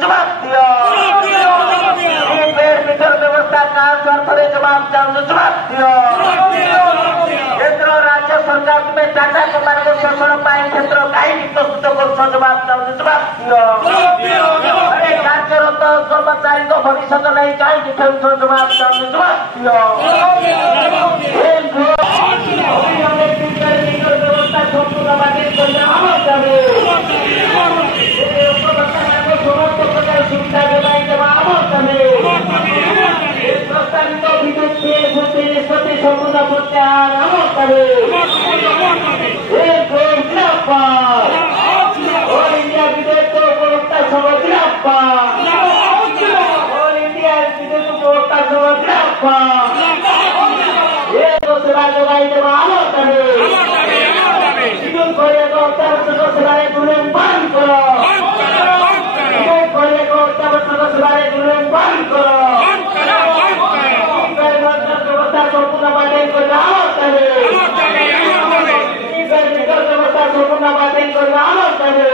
জবাব দিও মিঠর ব্যবস্থা কাজ অর্থে জবাব জবাব দিও কেন্দ্র রাজ্য সরকার তুমি টাটা কোম্পানি শোষণ পাই ক্ষেত্র কাহিনী প্রস্তুত করছো জবাব দিও কার্যরত কর্মচারী ভবিষ্যৎ নেই কাহিনী ফেলছ জবাব দিও ব্যবস্থা সম্পূর্ণ বাতিল করলে আমার যাবে সমস্ত প্রকার সুবিধা যোগাই দেওয়া আমার যাবে প্রস্তাবিত বিদ্যুৎ নিয়ে নিষ্পত্তি সম্পূর্ণ প্রত্যাহার আমার যাবে অল ইন্ডিয়া বিদ্যুৎ উপভোক্তা সংঘ অল ইন্ডিয়া বিদ্যুৎ উপভোক্তা সংঘ সেবা যোগাই দেওয়া আমার যাবে বিদ্যুৎ করে অত্যাবশ্যক সেবায় মূল্যায়ন করো করে অত্যাবশ্যক সেবায় মূল্যায়ন করো ব্যবস্থা সম্পূর্ণ বাতিল করলে আমার যাবে ব্যবস্থা সম্পূর্ণ বাতিল করলে আমার যাবে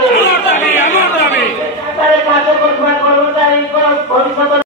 কর্মচারী ভবিষ্যৎ